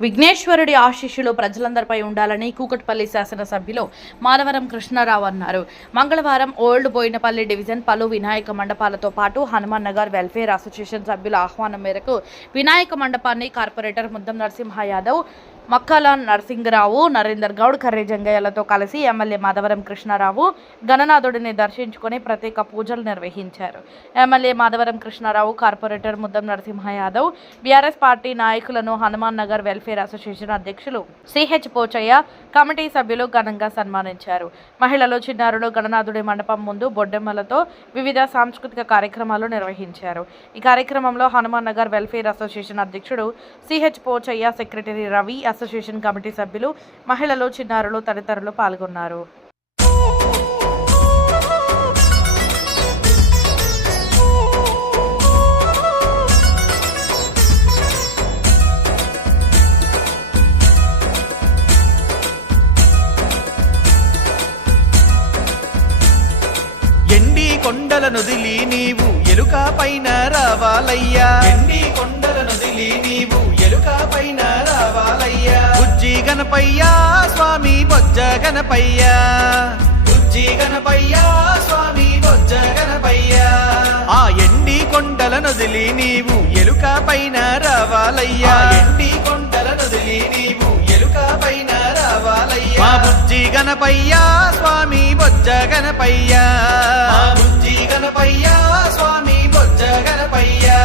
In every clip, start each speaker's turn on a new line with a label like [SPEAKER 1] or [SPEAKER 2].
[SPEAKER 1] విఘ్నేశ్వరుడి ఆశీస్సులు ప్రజలందరిపై ఉండాలని కూకట్పల్లి శాసనసభ్యులు మాధవరం కృష్ణారావు అన్నారు. మంగళవారం ఓల్డ్ బోయినపల్లి డివిజన్ పలు వినాయక మండపాలతో పాటు హనుమాన్ నగర్ వెల్ఫేర్ అసోసియేషన్ సభ్యుల ఆహ్వానం మేరకు వినాయక మండపాన్ని కార్పొరేటర్ ముద్దం నరసింహ యాదవ్ మక్కల నరసింగరావు నరేందర్ గౌడ్ కర్రే జంగయ్యలతో కలిసి ఎమ్మెల్యే మాధవరం కృష్ణారావు గణనాథుడిని దర్శించుకొని ప్రత్యేక పూజలు నిర్వహించారు. MLA Madhavaram Krishnarao corporator Muddam Narasimha Yadav BRS party నాయకులను హనుమాన్ నగర్ వెల్ఫేర్ అసోసియేషన్ అధ్యక్షులు సిహెచ్ పోచయ్య కమిటీ సభ్యులు ఘనంగా సన్మానించారు. మహిళలు చిన్నారులు గణనాథుడి మండపం ముందు బొడ్డెమ్మలతో వివిధ సాంస్కృతిక కార్యక్రమాలు నిర్వహించారు. ఈ కార్యక్రమంలో హనుమాన్ నగర్ వెల్ఫేర్ అసోసియేషన్ అధ్యక్షుడు CH Pochaiah secretary Ravi association committee సభ్యులు మహిళలు చిన్నారులు తదితరులు పాల్గొన్నారు.
[SPEAKER 2] ఎండి కొండల నుదిలి నీవు ఎలుక పైన రావాలయ్యా. ఎండి కొండల నుదిలి నీవు పైన రావాలయ్యా. బుజ్జి గణపయ్యా స్వామి బొజ్జ గణపయ్యా. బుజ్జి గణపయ్యా స్వామి బొజ్జ గణపయ్యా. ఆ ఎండి కొండల నదిలి నీవు ఎలుక పైన రావాలయ్యా. ఎండి కొండల నదిలి నీవు ఎలుక పైన రావాలయ్యా. మా బుజ్జి గణపయ్యా స్వామి బొజ్జ గణపయ్యా. బుజ్జి గణపయ్యా స్వామి బొజ్జ గణపయ్యా.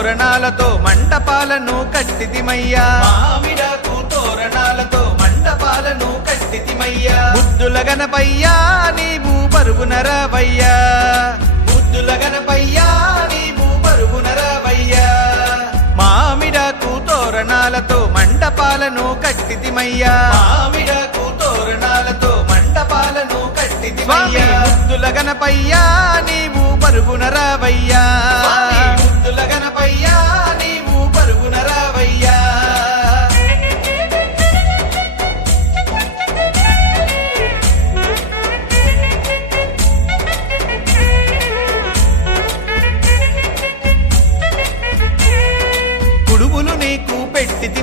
[SPEAKER 2] తోరణాలతో మండపాలను కట్టితిమయ్యా. మామిడాకు తోరణాలతో మండపాలను కట్టితిమయ్యా. ముద్దుల గణపయ్యా నీవు పరుగున రావయ్యా ముద్దుల గణపయ్యా నీవు పరుగున రావయ్యా మామిడాకు తోరణాలతో మండపాలను కట్టితిమయ్యా. మామిడాకు తోరణాలతో మండపాలను కట్టితిమయ్యా. ముద్దుల గణపయ్యా నీవు పరుగున రావయ్యా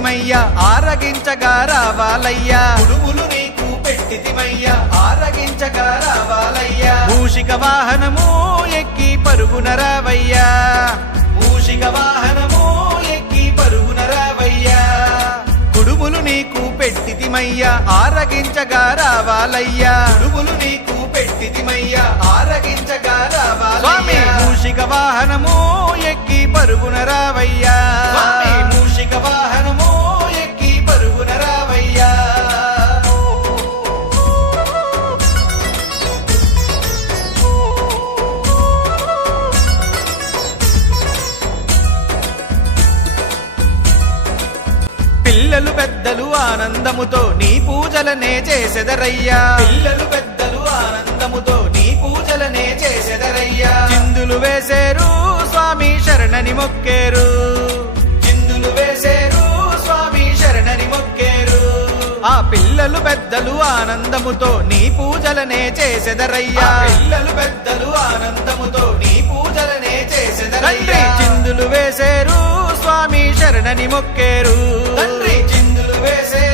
[SPEAKER 2] పెట్టితిమయ్యా ఆరగించగా రావాలయ్యా. కుడుములు నీకు పెట్టితిమయ్యా ఆరగించగా రావాలయ్యా. మూషిక వాహనము ఎక్కి పరుగున రావయ్యా. మూషిక వాహనము ఎక్కి పరుగున రావయ్యా. కుడుములు నీకు పెట్టితిమయ్యా ఆరగించగా రావాలయ్యా. కుడుములు నీకు పెట్టితిమయ్యా ఆరగించగా రావాలయ్యా. మూషిక వాహనము ఎక్కి పరుగున రావయ్యా. పెద్దలు ఆనందముతో నీ పూజలనే చేసెదరయ్యా. పిల్లలు పెద్దలు ఆనందముతో నీ పూజలనే చేసెదరయ్యా. చిందులు వేసేరు స్వామి శరణని మొక్కేరు. చిందులు వేసేరు స్వామి శరణని మొక్కేరు. ఆ పిల్లలు పెద్దలు ఆనందముతో నీ పూజలనే చేసెదరయ్యా. పిల్లలు పెద్దలు ఆనందముతో నీ పూజలనే చేసెదరయ్యా. చిందులు వేసేరు స్వామి శరణని మొక్కేరు. veces.